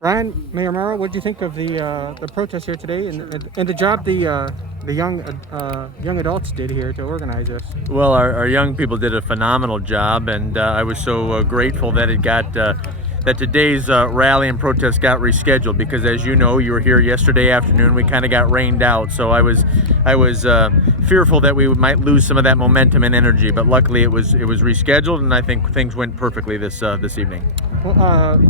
Ryan, Mayor Marl, what did you think of the protest here today and the job the young adults did here to organize this? Well, our young people did a phenomenal job, and I was so grateful that it got that today's rally and protest got rescheduled, because, as you know, you were here yesterday afternoon. We kind of got rained out, so I was fearful that we might lose some of that momentum and energy. But luckily, it was rescheduled, and I think things went perfectly this evening. Well,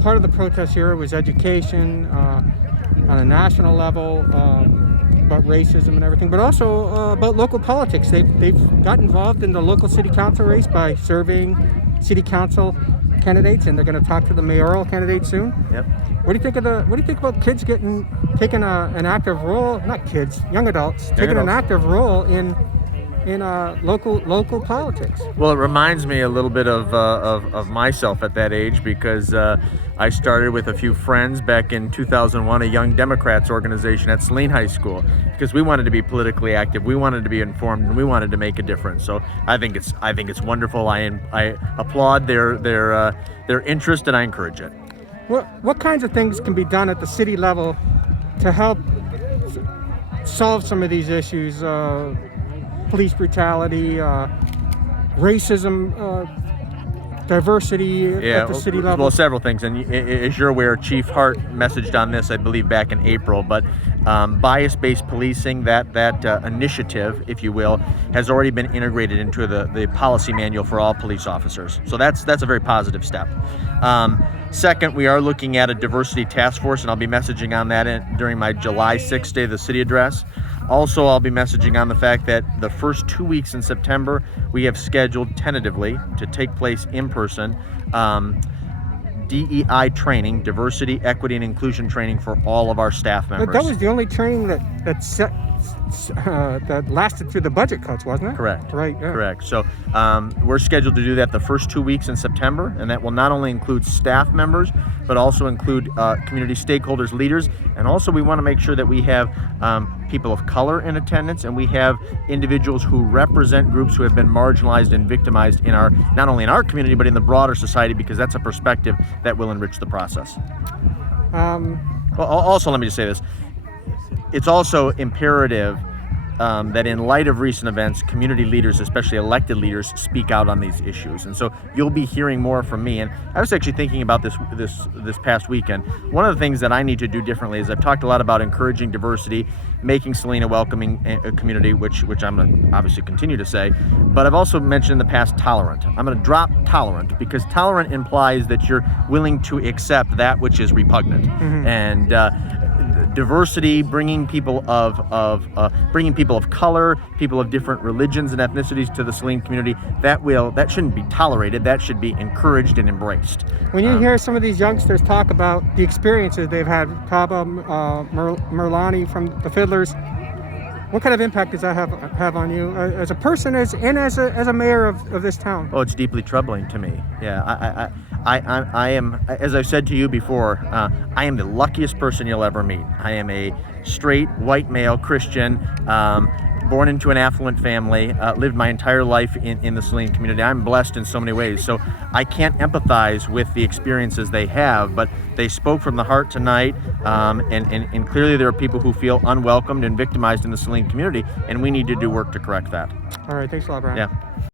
part of the protest here was education on a national level, about racism and everything, but also about local politics. They've got involved in the local city council race by surveying city council candidates, and they're going to talk to the mayoral candidate soon. Yep. What do you think about kids taking an active role? Not kids, young adults taking an active role in local politics? Well, it reminds me a little bit of myself at that age, because I started with a few friends back in 2001, a Young Democrats organization at Saline High School, because we wanted to be politically active, we wanted to be informed, and we wanted to make a difference. So I think it's wonderful. I applaud their interest, and I encourage it. What kinds of things can be done at the city level to help solve some of these issues? Police brutality, racism, diversity at the city level? Well, several things. And as you're aware, Chief Hart messaged on this, I believe, back in April. But bias-based policing, that initiative, if you will, has already been integrated into the policy manual for all police officers. So that's a very positive step. Second, we are looking at a diversity task force, and I'll be messaging on that during my July 6th Day of the City address. Also, I'll be messaging on the fact that the first 2 weeks in September, we have scheduled tentatively to take place in person DEI training, diversity, equity, and inclusion training for all of our staff members. But that was the only training that lasted through the budget cuts, wasn't it? Correct. Right. Yeah. Correct. So we're scheduled to do that the first 2 weeks in September, and that will not only include staff members, but also include community stakeholders, leaders, and also we want to make sure that we have people of color in attendance, and we have individuals who represent groups who have been marginalized and victimized in not only in our community, but in the broader society, because that's a perspective that will enrich the process. Well, also, let me just say this. It's also imperative that in light of recent events, community leaders, especially elected leaders, speak out on these issues. And so you'll be hearing more from me. And I was actually thinking about this past weekend. One of the things that I need to do differently is I've talked a lot about encouraging diversity, making Saline a welcoming community, which I'm going to obviously continue to say. But I've also mentioned in the past tolerant. I'm going to drop tolerant, because tolerant implies that you're willing to accept that which is repugnant. Mm-hmm. And diversity, bringing people of color, people of different religions and ethnicities to the Saline community, that shouldn't be tolerated. That should be encouraged and embraced. When you hear some of these youngsters talk about the experiences they've had, Kaba, Merlani from the Fiddlers, what kind of impact does that have on you as a person and as a mayor of this town? Oh, it's deeply troubling to me. Yeah, I am, as I've said to you before, I am the luckiest person you'll ever meet. I am a straight, white male Christian, born into an affluent family, lived my entire life in the Saline community. I'm blessed in so many ways. So I can't empathize with the experiences they have, but they spoke from the heart tonight, and clearly there are people who feel unwelcomed and victimized in the Saline community, and we need to do work to correct that. All right, thanks a lot, Brian. Yeah.